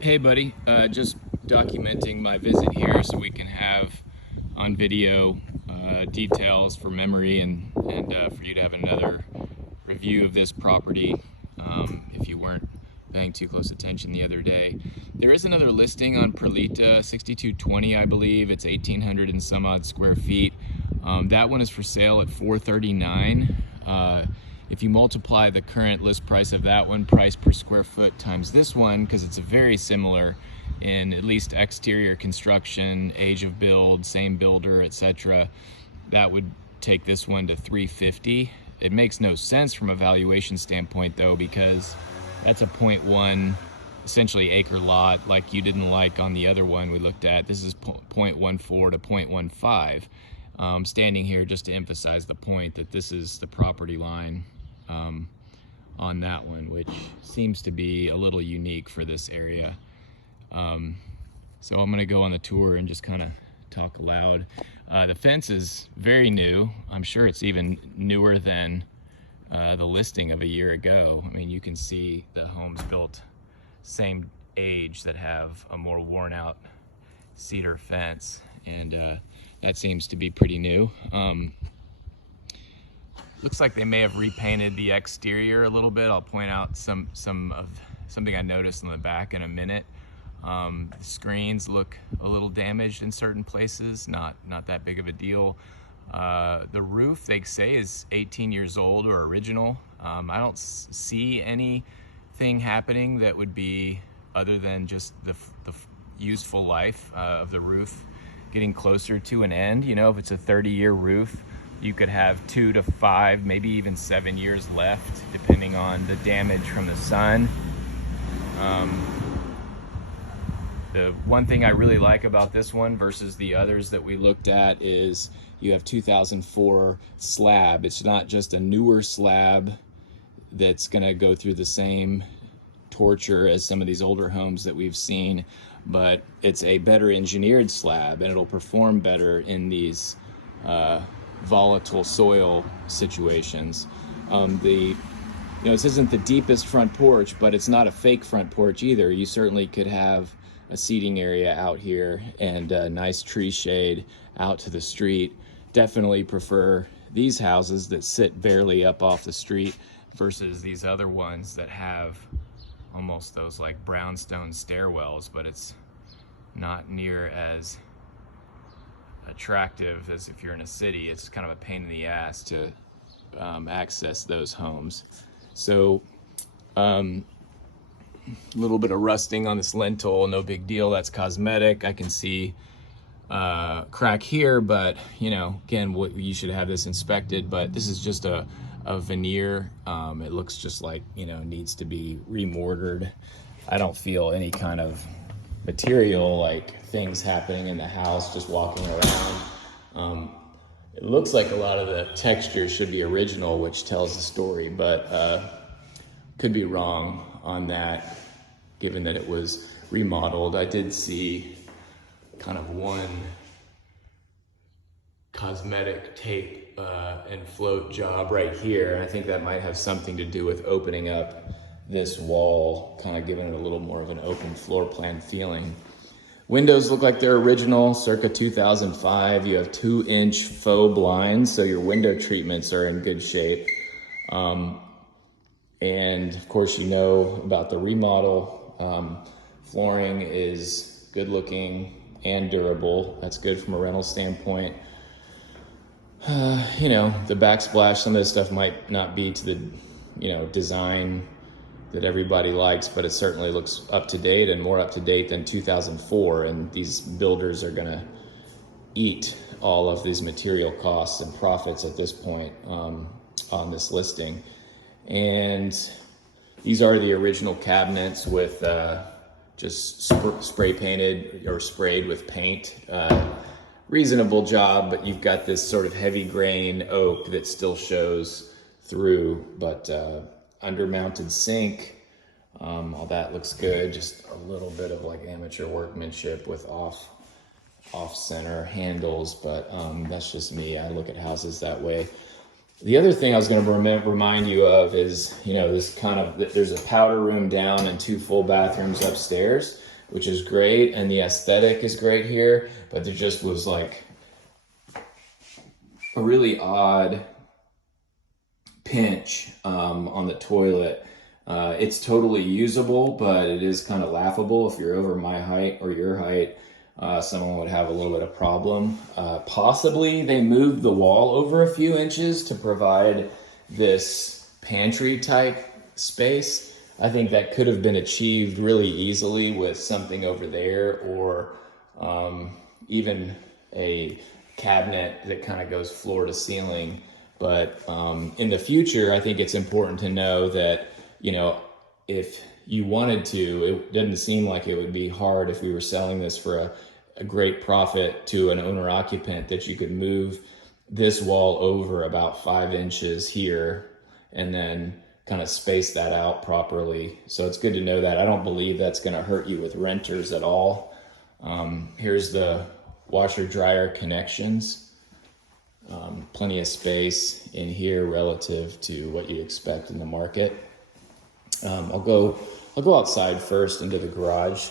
Hey buddy, just documenting my visit here so we can have on video details for memory and for you to have another review of this property if you weren't paying too close attention the other day. There is another listing on Perlita, 6220 I believe. It's 1,800 and some odd square feet. That one is for sale at $439. If you multiply the current list price of that one, price per square foot, times this one, because it's very similar in at least exterior construction, age of build, same builder, etc., that would take this one to $350. It makes no sense from a valuation standpoint though, because that's a .1 essentially acre lot like you didn't like on the other one we looked at. This is .14 to .15. Standing here just to emphasize the point that this is the property line on that one, which seems to be a little unique for this area. So I'm gonna go on the tour and just kind of talk aloud. The fence is very new. I'm sure it's even newer than the listing of a year ago. I mean, you can see the homes built same age that have a more worn out cedar fence, and that seems to be pretty new. Looks like they may have repainted the exterior a little bit. I'll point out something I noticed in the back in a minute. The screens look a little damaged in certain places, not that big of a deal. The roof, they say, is 18 years old or original. I don't see anything happening that would be other than just the useful life of the roof getting closer to an end. You know, if it's a 30-year roof, you could have 2 to 5, maybe even 7 years left, depending on the damage from the sun. The one thing I really like about this one versus the others that we looked at is you have 2004 slab. It's not just a newer slab that's gonna go through the same torture as some of these older homes that we've seen, but it's a better engineered slab and it'll perform better in these volatile soil situations. This isn't the deepest front porch, but it's not a fake front porch either. You certainly could have a seating area out here and a nice tree shade out to the street. Definitely prefer these houses that sit barely up off the street versus these other ones that have almost those like brownstone stairwells, but it's not near as attractive as if you're in a city. It's kind of a pain in the ass to access those homes. So a little bit of rusting on this lintel, no big deal, that's cosmetic. I can see crack here, but you know, again, you should have this inspected, but this is just a veneer. It looks just like, you know, needs to be remortared. I don't feel any kind of material like things happening in the house just walking around. It looks like a lot of the texture should be original, which tells the story, but could be wrong on that given that it was remodeled. I did see kind of one cosmetic tape and float job right here. And I think that might have something to do with opening up this wall, kind of giving it a little more of an open floor plan feeling. Windows look like they're original, circa 2005. You have 2-inch faux blinds, so your window treatments are in good shape. And of course, you know about the remodel. Flooring is good looking and durable. That's good from a rental standpoint. You know, the backsplash, some of this stuff might not be to the, you know, design that everybody likes, but it certainly looks up to date and more up to date than 2004. And these builders are gonna eat all of these material costs and profits at this point on this listing. And these are the original cabinets with just spray painted or sprayed with paint. Reasonable job, but you've got this sort of heavy grain oak that still shows through, but under-mounted sink, all that looks good. Just a little bit of like amateur workmanship with off-center handles, but that's just me. I look at houses that way. The other thing I was going to remind you of is, you know, this kind of, there's a powder room down and 2 full bathrooms upstairs. which is great, and the aesthetic is great here, but there just was like a really odd pinch on the toilet. It's totally usable, but it is kind of laughable. If you're over my height or your height, someone would have a little bit of problem. Possibly they moved the wall over a few inches to provide this pantry type space. I think that could have been achieved really easily with something over there, or even a cabinet that kind of goes floor to ceiling. But in the future, I think it's important to know that, you know, if you wanted to, it doesn't seem like it would be hard if we were selling this for a great profit to an owner occupant, that you could move this wall over about 5 inches here and then kind of space that out properly. So it's good to know that. I don't believe that's going to hurt you with renters at all. Here's the washer dryer connections. Plenty of space in here relative to what you expect in the market. I'll go outside first into the garage.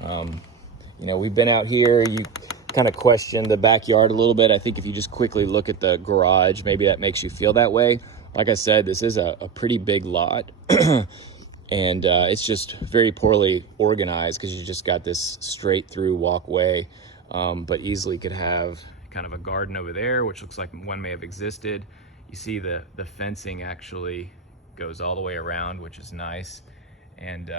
You know, we've been out here. You kind of question the backyard a little bit. I think if you just quickly look at the garage, maybe that makes you feel that way. Like I said, this is a pretty big lot, and it's just very poorly organized because you just got this straight through walkway, but easily could have kind of a garden over there, which looks like one may have existed. You see the fencing actually goes all the way around, which is nice. And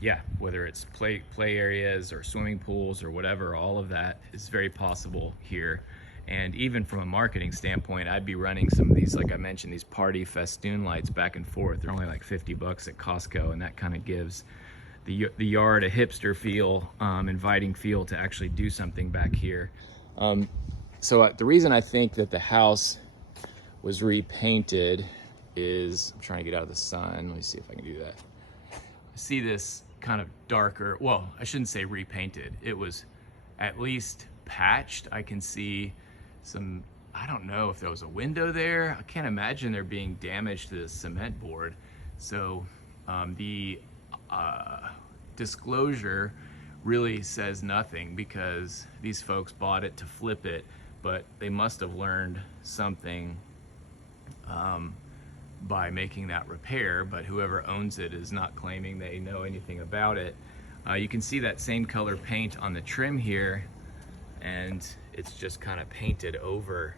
yeah, whether it's play areas or swimming pools or whatever, all of that is very possible here. And even from a marketing standpoint, I'd be running some of these, like I mentioned, these party festoon lights back and forth. They're only like 50 bucks at Costco, and that kind of gives the yard a hipster feel, inviting feel to actually do something back here. So the reason I think that the house was repainted is, I'm trying to get out of the sun. Let me see if I can do that. I see this kind of darker, well, I shouldn't say repainted. It was at least patched. I can see some, I don't know if there was a window there. I can't imagine there being damage to the cement board. So the disclosure really says nothing, because these folks bought it to flip it, but they must have learned something by making that repair. But whoever owns it is not claiming they know anything about it. You can see that same color paint on the trim here, and it's just kind of painted over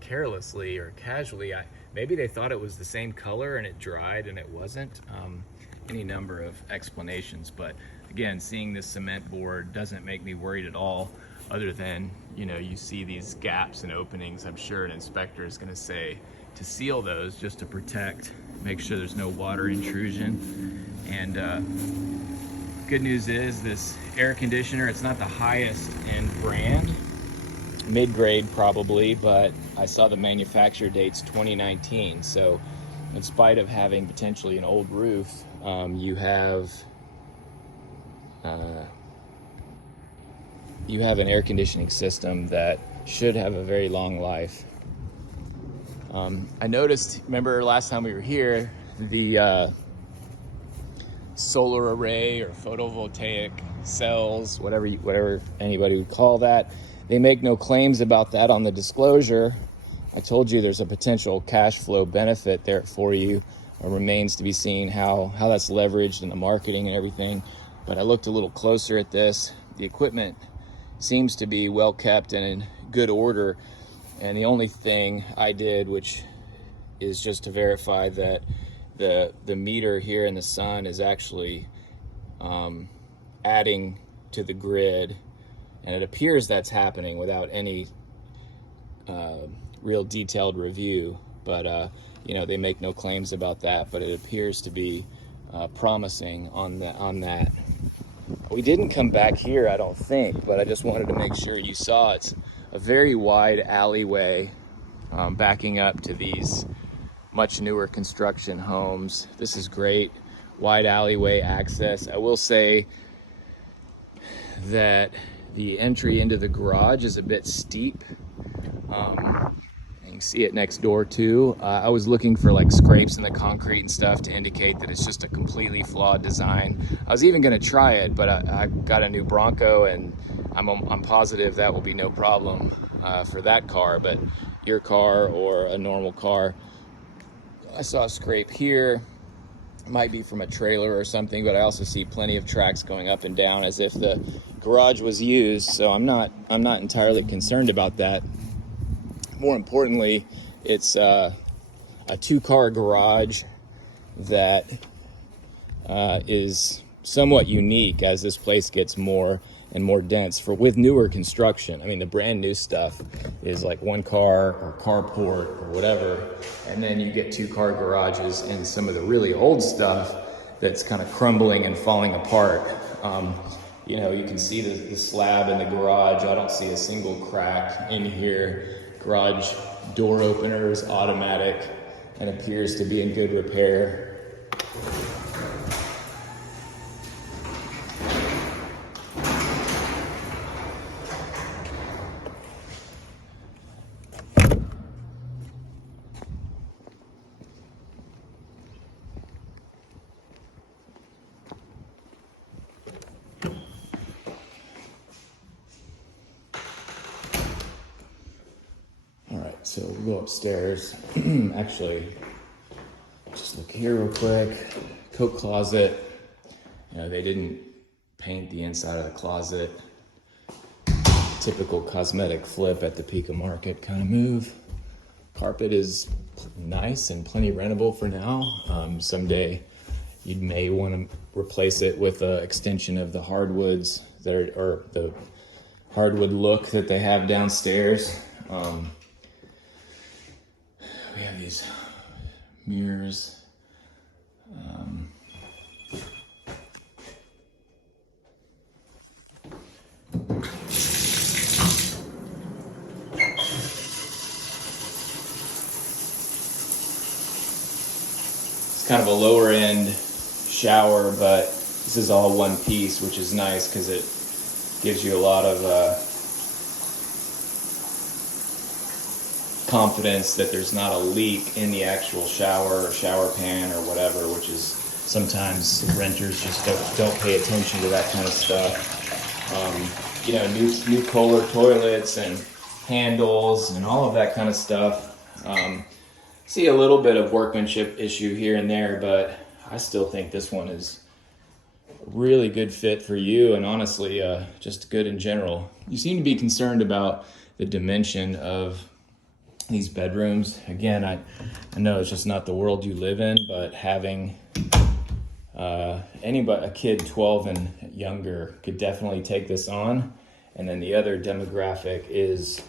carelessly or casually. Maybe they thought it was the same color and it dried and it wasn't. Any number of explanations, but again, seeing this cement board doesn't make me worried at all, other than, you know, you see these gaps and openings. I'm sure an inspector is going to say to seal those just to protect, make sure there's no water intrusion. And good news is this air conditioner, it's not the highest end brand, mid-grade probably, but I saw the manufacturer date's 2019. So in spite of having potentially an old roof, you have an air conditioning system that should have a very long life. I noticed, remember last time we were here, the solar array or photovoltaic cells, whatever anybody would call that, they make no claims about that on the disclosure. I told you there's a potential cash flow benefit there for you. It remains to be seen how that's leveraged in the marketing and everything. But I looked a little closer at this. The equipment seems to be well kept and in good order. And the only thing I did, which is just to verify that the meter here in the sun is actually adding to the grid. And it appears that's happening without any real detailed review. But you know, they make no claims about that, but it appears to be promising on that. We didn't come back here, I don't think, but I just wanted to make sure you saw it's a very wide alleyway backing up to these much newer construction homes. This is great, wide alleyway access. I will say that the entry into the garage is a bit steep. And You can see it next door too. I was looking for like scrapes in the concrete and stuff to indicate that it's just a completely flawed design. I was even gonna try it, but I got a new Bronco and I'm positive that will be no problem for that car, but your car or a normal car. I saw a scrape here. It might be from a trailer or something, but I also see plenty of tracks going up and down as if the garage was used, so I'm not entirely concerned about that. More importantly, it's a 2-car garage that is somewhat unique as this place gets more and more dense with newer construction. I mean, the brand new stuff is like 1 car or carport or whatever, and then you get 2-car garages, and some of the really old stuff that's kind of crumbling and falling apart. You know, you can see the slab in the garage. I don't see a single crack in here. Garage door opener is automatic and appears to be in good repair. So we'll go upstairs. Actually, just look here real quick. Coat closet. You know, they didn't paint the inside of the closet. Typical cosmetic flip at the Pico Market kind of move. Carpet is nice and plenty rentable for now. Someday you may want to replace it with an extension of the hardwoods or the hardwood look that they have downstairs. We have these mirrors. It's kind of a lower end shower, but this is all one piece, which is nice because it gives you a lot of confidence that there's not a leak in the actual shower or shower pan or whatever, which is sometimes renters just don't pay attention to that kind of stuff. You know, new Kohler toilets and handles and all of that kind of stuff. See a little bit of workmanship issue here and there, but I still think this one is a really good fit for you, and honestly, just good in general. You seem to be concerned about the dimension of these bedrooms. Again, I know it's just not the world you live in, but having a kid 12 and younger could definitely take this on. And then the other demographic is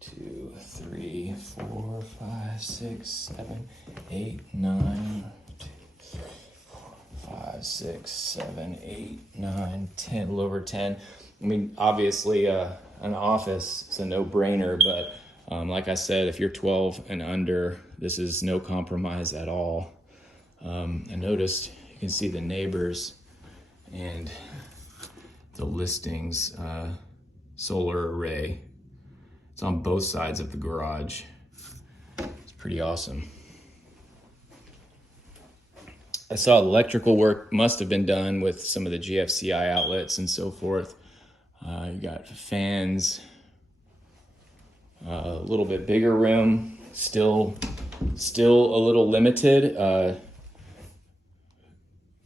2, 3, 4, 5, 6, 7, 8, 9, 2, 3, 4, 5, 6, 7, 8, 9, 10, a little over 10. I mean, obviously an office is a no-brainer, but like I said, if you're 12 and under, this is no compromise at all. I noticed you can see the neighbors and the listings, solar array. It's on both sides of the garage. It's pretty awesome. I saw electrical work must have been done with some of the GFCI outlets and so forth. You got fans. A little bit bigger room, still a little limited,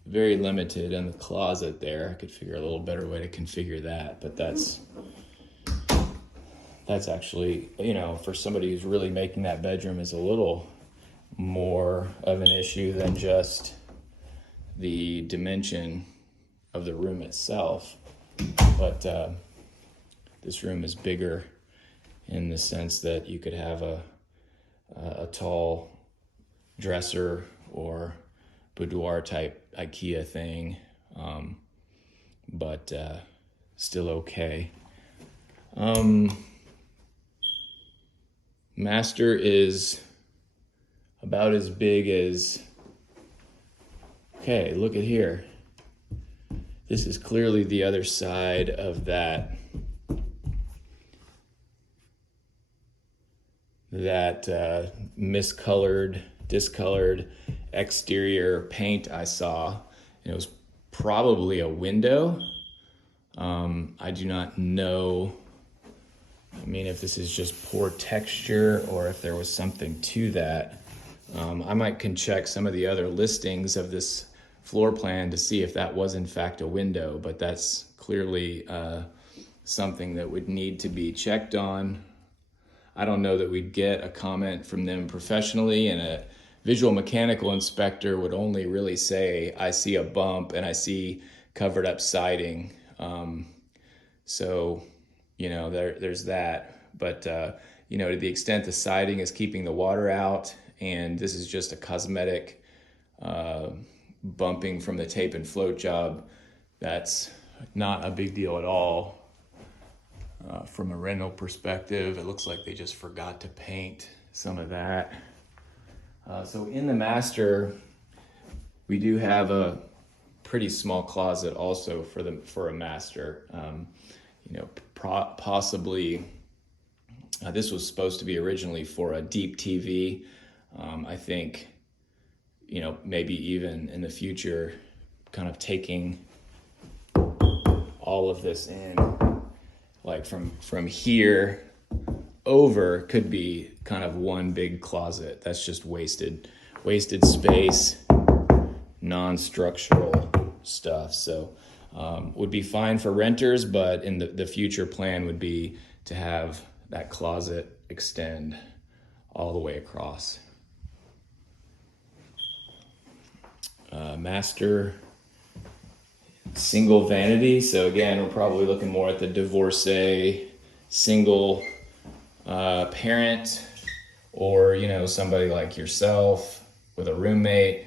very limited in the closet there. I could figure a little better way to configure that, but that's actually, you know, for somebody who's really making that bedroom is a little more of an issue than just the dimension of the room itself. But this room is bigger in the sense that you could have a tall dresser or boudoir type IKEA thing, but still okay. Master is about as big as, okay, look at here. This is clearly the other side of that that discolored exterior paint I saw. And it was probably a window. I do not know, I mean, if this is just poor texture or if there was something to that. I might can check some of the other listings of this floor plan to see if that was in fact a window, but that's clearly something that would need to be checked on. I don't know that we'd get a comment from them professionally, and a visual mechanical inspector would only really say, I see a bump and I see covered up siding. So, there's that. But, to the extent the siding is keeping the water out, and this is just a cosmetic bumping from the tape and float job, that's not a big deal at all. From a rental perspective, it looks like they just forgot to paint some of that. So in the master, we do have a pretty small closet also for a master. Possibly this was supposed to be originally for a deep TV. I think, maybe even in the future, kind of taking all of this in, like from here over, could be kind of one big closet. That's just wasted space, non-structural stuff. So would be fine for renters, but in the future plan would be to have that closet extend all the way across. Master single vanity. So again, we're probably looking more at the divorcee, single parent, or somebody like yourself with a roommate.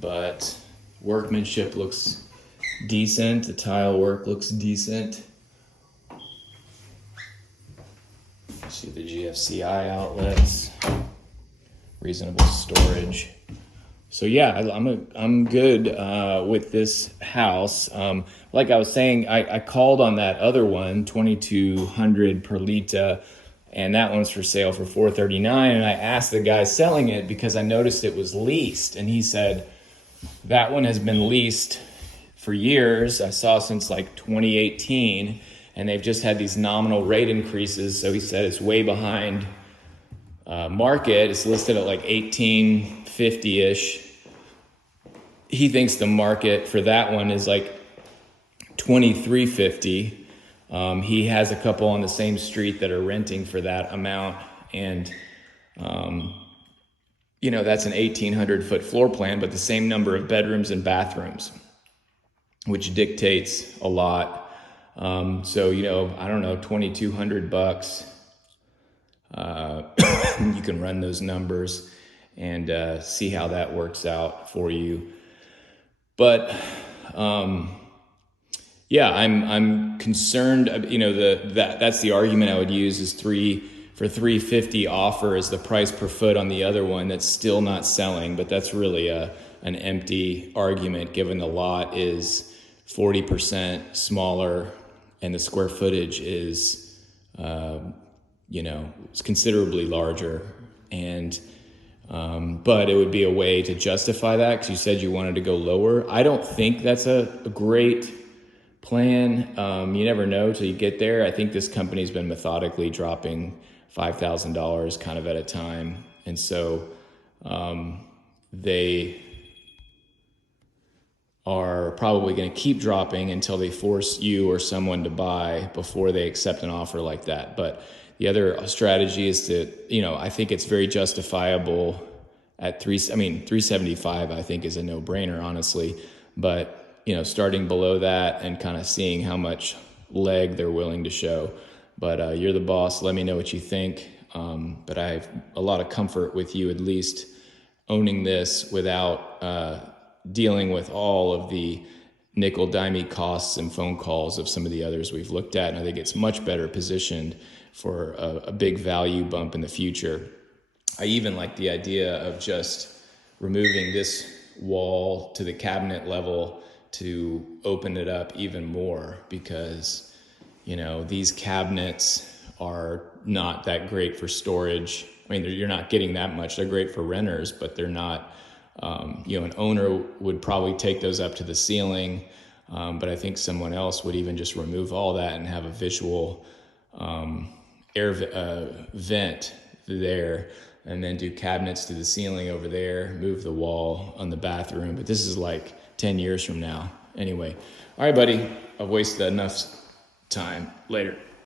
But workmanship looks decent. The tile work looks decent. See the GFCI outlets, reasonable storage. So yeah, I'm good with this house. Like I was saying, I called on that other one, 2200 Perlita, and that one's for sale for $439. And I asked the guy selling it because I noticed it was leased, and he said that one has been leased for years. I saw since like 2018, and they've just had these nominal rate increases. So he said it's way behind market. It's listed at like 1850-ish. He thinks the market for that one is like 2350. He has a couple on the same street that are renting for that amount, and that's an 1,800-foot floor plan, but the same number of bedrooms and bathrooms, which dictates a lot. So I don't know, $2,200. You can run those numbers and see how that works out for you. But I'm concerned. That's the argument I would use is for $350 offer is the price per foot on the other one that's still not selling. But that's really an empty argument, given the lot is 40% smaller and the square footage is it's considerably larger. And but it would be a way to justify that, because you said you wanted to go lower. I don't think that's a great plan. You never know till you get there. I think this company's been methodically dropping $5,000 kind of at a time. And so they are probably going to keep dropping until they force you or someone to buy before they accept an offer like that. But the other strategy is to, I think it's very justifiable at $375, I think is a no-brainer, honestly. But, starting below that and kind of seeing how much leg they're willing to show. But you're the boss. Let me know what you think. But I have a lot of comfort with you at least owning this without dealing with all of the nickel-dimey costs and phone calls of some of the others we've looked at. And I think it's much better positioned for a big value bump in the future. I even like the idea of just removing this wall to the cabinet level to open it up even more, because these cabinets are not that great for storage. I mean, you're not getting that much. They're great for renters, but they're not, an owner would probably take those up to the ceiling. But I think someone else would even just remove all that and have a visual air vent there, and then do cabinets to the ceiling over there, move the wall on the bathroom. But this is like 10 years from now. Anyway, all right, buddy, I've wasted enough time. Later.